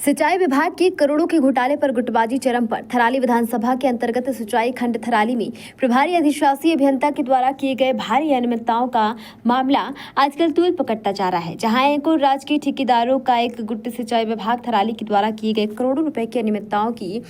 सिंचाई विभाग के करोड़ों के घोटाले पर गुटबाजी चरम पर। थराली विधानसभा के अंतर्गत सिंचाई खंड थराली में प्रभारी अधिशासी अभियंता के द्वारा किए गए भारी अनियमितताओं का मामला आजकल तूल पकड़ता जा रहा है, जहां एक और राजकीय ठेकेदारों का एक गुट सिंचाई विभाग थराली के द्वारा किए गए करोड़ों रुपए की अनियमितताओं की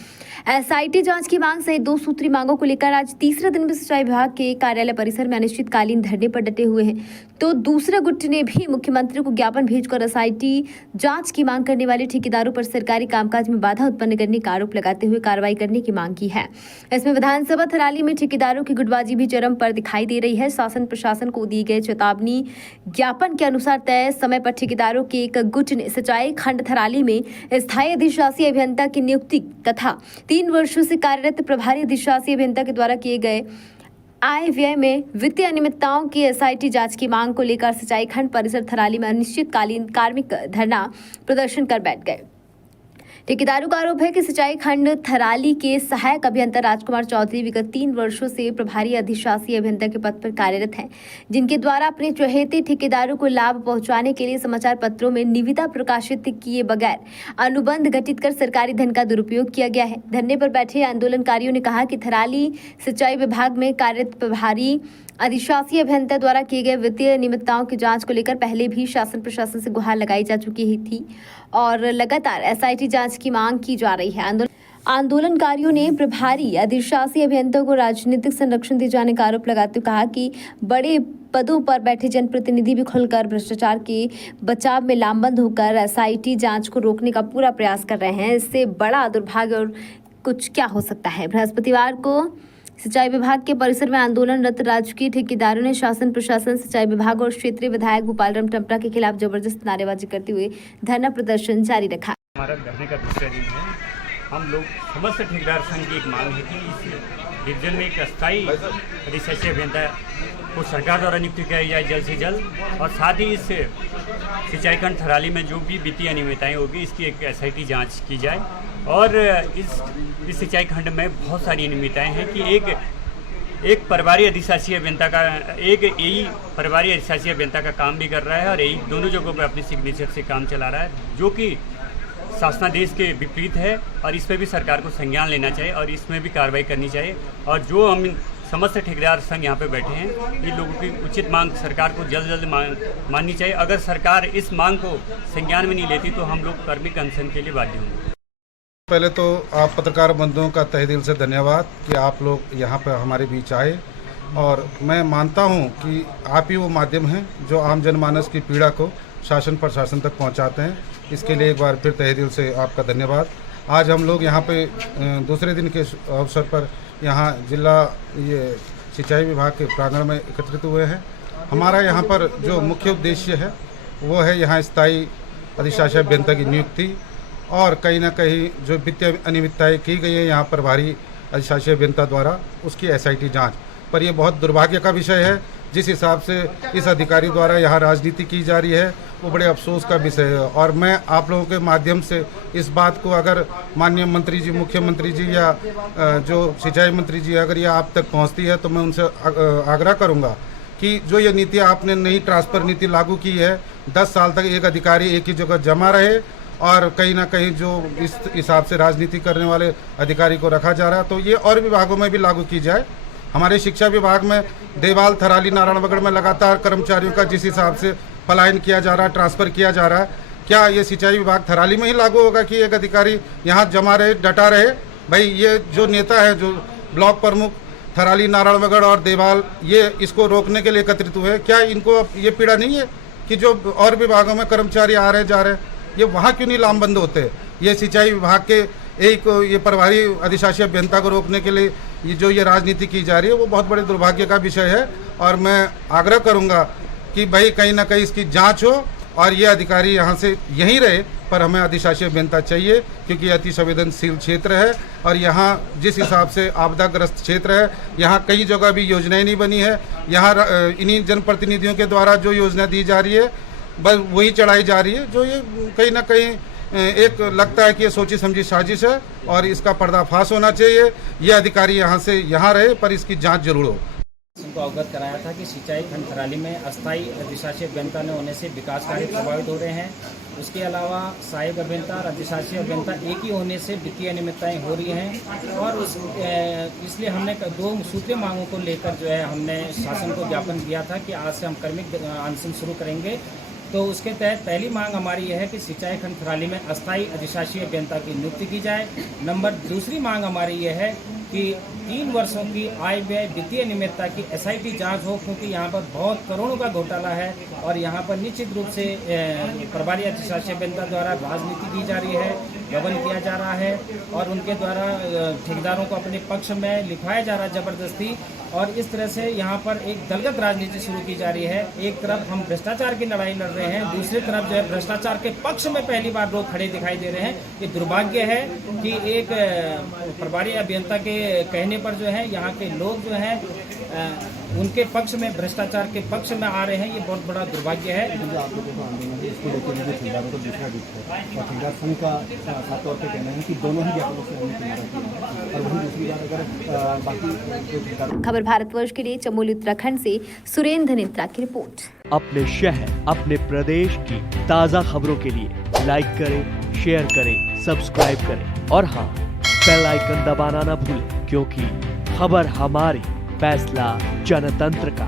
एसआईटी जांच की मांग सहित 2 सूत्री मांगों को लेकर आज तीसरे दिन भी सिंचाई विभाग के कार्यालय परिसर में अनिश्चितकालीन धरने पर डटे हुए हैं। तो दूसरे गुट ने भी मुख्यमंत्री को ज्ञापन भेजकर एसआईटी जांच की मांग करने वाले ठेकेदारों पर सरकारी कामकाज में बाधा उत्पन्न करने का आरोप लगाते हुए कार्रवाई करने की मांग की है। इसमें विधानसभा थराली में ठेकेदारों की गुटबाजी भी चरम पर दिखाई दे रही है। शासन प्रशासन को दिए गए चेतावनी ज्ञापन के अनुसार तय समय पर ठेकेदारों के एक गुट ने सिंचाई खंड थराली में स्थायी अधिशासी अभियंता की नियुक्ति तथा 3 वर्षों से कार्यरत प्रभारी अधिशासी अभियंता के द्वारा किए गए आय व्यय में वित्तीय अनियमितताओं की एसआईटी जांच की मांग को लेकर सिंचाई खंड परिसर थराली में अनिश्चितकालीन कार्मिक धरना प्रदर्शन कर बैठ गए। ठेकेदारों का आरोप है कि सिंचाई खंड थराली के सहायक अभियंता राजकुमार चौधरी विगत 3 वर्षों से प्रभारी अधिशासी अभियंता के पद पर कार्यरत हैं, जिनके द्वारा अपने चहेते ठेकेदारों को लाभ पहुंचाने के लिए समाचार पत्रों में निविदा प्रकाशित किए बगैर अनुबंध गठित कर सरकारी धन का दुरुपयोग किया गया है। धरने पर बैठे आंदोलनकारियों ने कहा कि थराली सिंचाई विभाग में कार्यरत प्रभारी अधिशासी अभियंता द्वारा किए गए वित्तीय अनियमितताओं की जांच को लेकर पहले भी शासन प्रशासन से गुहार लगाई जा चुकी थी और लगातार एसआईटी जांच की मांग की जा रही है। आंदोलनकारियों ने प्रभारी अधिशासी अभियंता को राजनीतिक संरक्षण दिए जाने का आरोप लगाते हुए कहा कि बड़े पदों पर बैठे जनप्रतिनिधि भी खुलकर भ्रष्टाचार के बचाव में लामबंद होकर एसआईटी जांच को रोकने का पूरा प्रयास कर रहे हैं। इससे बड़ा दुर्भाग्य और कुछ क्या हो सकता है। बृहस्पतिवार को सिंचाई विभाग के परिसर में आंदोलनरत राजकीय ठेकेदारों ने शासन प्रशासन, सिंचाई विभाग और क्षेत्रीय विधायक गोपालराम टमटा के खिलाफ जबरदस्त नारेबाजी करते हुए धरना प्रदर्शन जारी रखा। हमारा धरने का दूसरा दिन है। हम लोग समस्त ठेकेदार संघ की एक मांग है कि इस डिवीजन में एक अस्थायी अधिशासी अभियंता को सरकार द्वारा नियुक्त किया जाए जल्द से जल्द, और साथ ही इस सिंचाई खंड थराली में जो भी वित्तीय अनियमितताएं होगी इसकी एक एसआईटी जांच की जाए। और इस सिंचाई खंड में बहुत सारी अनियमितताएं हैं कि एक प्रभारी अधिशासी अभियंता का एक यही प्रभारी अधिशासी अभियंता का काम भी कर रहा है और यही दोनों जगहों पर अपनी सिग्नेचर से काम चला रहा है, जो कि शासनादेश के विपरीत है। और इस पर भी सरकार को संज्ञान लेना चाहिए और इसमें भी कार्रवाई करनी चाहिए। और जो हम समस्त ठेकेदार संघ यहाँ पे बैठे हैं, इन लोगों की उचित मांग सरकार को जल्द माननी चाहिए। अगर सरकार इस मांग को संज्ञान में नहीं लेती तो हम लोग कर्मिक अनशन के लिए बाध्य होंगे। पहले तो आप पत्रकार बंधुओं का तहे दिल से धन्यवाद कि आप लोग यहाँ पर हमारे बीच आए, और मैं मानता हूँ कि आप ही वो माध्यम हैं जो आम जनमानस की पीड़ा को शासन प्रशासन तक पहुँचाते हैं। इसके लिए एक बार फिर तहे दिल से आपका धन्यवाद। आज हम लोग यहाँ पे दूसरे दिन के अवसर पर यहाँ जिला सिंचाई विभाग के प्रांगण में एकत्रित हुए हैं। हमारा यहाँ पर जो मुख्य उद्देश्य है वो है यहाँ स्थायी अधिशासी अभियंता की नियुक्ति, और कहीं ना कहीं जो वित्तीय अनियमितताएं की गई है यहाँ प्रभारी अधिशासी अभियंता द्वारा, उसकी एसआईटी जांच। पर यह बहुत दुर्भाग्य का विषय है। जिस हिसाब से इस अधिकारी द्वारा यहाँ राजनीति की जा रही है वो बड़े अफसोस का विषय है। और मैं आप लोगों के माध्यम से इस बात को, अगर माननीय मंत्री जी, मुख्यमंत्री जी या जो सिंचाई मंत्री जी अगर ये आप तक पहुँचती है तो मैं उनसे आग्रह करूँगा कि जो ये नीति आपने नई ट्रांसफ़र नीति लागू की है, 10 साल तक एक अधिकारी एक ही जगह जमा रहे और कहीं ना कहीं जो इस हिसाब से राजनीति करने वाले अधिकारी को रखा जा रहा है, तो ये और विभागों में भी लागू की जाए। हमारे शिक्षा विभाग में देवाल, थराली, नारायणगढ़ में लगातार कर्मचारियों का जिस हिसाब से पलायन किया जा रहा है, ट्रांसफ़र किया जा रहा है, क्या ये सिंचाई विभाग थराली में ही लागू होगा कि एक अधिकारी यहाँ जमा रहे, डटा रहे? भाई ये जो नेता है, जो ब्लॉक प्रमुख थराली, नारायणगढ़ और देवाल, ये इसको रोकने के लिए एकत्रित हुए, क्या इनको ये पीड़ा नहीं है कि जो और विभागों में कर्मचारी आ रहे जा रहे, ये वहाँ क्यों नहीं लामबंद होते? ये सिंचाई विभाग के एक ये प्रभारी अधिशासी अभियंता को रोकने के लिए ये राजनीति की जा रही है, वो बहुत बड़े दुर्भाग्य का विषय है। और मैं आग्रह करूंगा कि भाई कहीं ना कहीं इसकी जांच हो और ये अधिकारी यहाँ से यहीं रहे, पर हमें अधिशासी अभियंता चाहिए, क्योंकि अति संवेदनशील क्षेत्र है और यहाँ जिस हिसाब से आपदाग्रस्त क्षेत्र है, यहाँ कई जगह भी योजनाएं नहीं बनी है। यहाँ इन्हीं जनप्रतिनिधियों के द्वारा जो योजना दी जा रही है बस वही चढ़ाई जा रही है, जो ये कहीं ना कहीं एक लगता है कि ये सोची समझी साजिश है और इसका पर्दाफाश होना चाहिए। ये अधिकारी यहाँ से यहाँ रहे, पर इसकी जांच जरूर हो। उनको अवगत कराया था कि सिंचाई खंड थराली में अस्थायी अधिशासी अभियंता न होने से विकास कार्य प्रभावित हो रहे हैं। उसके अलावा सहायक अभियंता और अधिशासी अभियंता एक ही होने से वित्तीय अनियमितताएं हो रही हैं और इसलिए हमने 2 सूत्रीय मांगों को लेकर जो है हमने शासन को ज्ञापन दिया था कि आज से हम कर्मिक अनशन शुरू करेंगे। तो उसके तहत पहली मांग हमारी यह है कि सिंचाई खंड थराली में अस्थायी अधिशासी अभियंता की नियुक्ति की जाए। दूसरी मांग हमारी यह है कि 3 वर्षों की आय व्यय वित्तीय अनियमितता की SIT जांच हो, क्योंकि यहाँ पर बहुत करोड़ों का घोटाला है और यहाँ पर निश्चित रूप से प्रभारी अधिशासी अभियंता द्वारा राजनीति की जा रही है, गबन किया जा रहा है और उनके द्वारा ठेकेदारों को अपने पक्ष में लिखवाया जा रहा है ज़बरदस्ती, और इस तरह से यहाँ पर एक दलगत राजनीति शुरू की जा रही है। एक तरफ हम भ्रष्टाचार की लड़ाई लड़ रहे हैं, दूसरी तरफ जो है भ्रष्टाचार के पक्ष में पहली बार लोग खड़े दिखाई दे रहे हैं। ये दुर्भाग्य है कि एक प्रभारी अभियंता के कहने पर जो है यहाँ के लोग जो हैं उनके पक्ष में, भ्रष्टाचार के पक्ष में आ रहे हैं। ये बहुत बड़ा दुर्भाग्य है। आप लोगों को आंदोलन है, इसको लेकर मुझे ठेकेदारों को दूसरा गिफ्ट है और ठेकेदार संघ का साफ तौर पर कहना है कि दोनों ही ज्ञापनों से हमने किनारा किया। और वहीं दूसरी बात, अगर बाकी खबर भारतवर्ष के लिए चमोली उत्तराखंड से सुरेंद्र नेत्रा की रिपोर्ट। अपने शहर, अपने प्रदेश की ताज़ा खबरों के लिए लाइक करें, शेयर करें, सब्सक्राइब करें और हाँ, बेल आइकन दबाना ना भूलें, क्योंकि खबर हमारी, फैसला जनतंत्र का।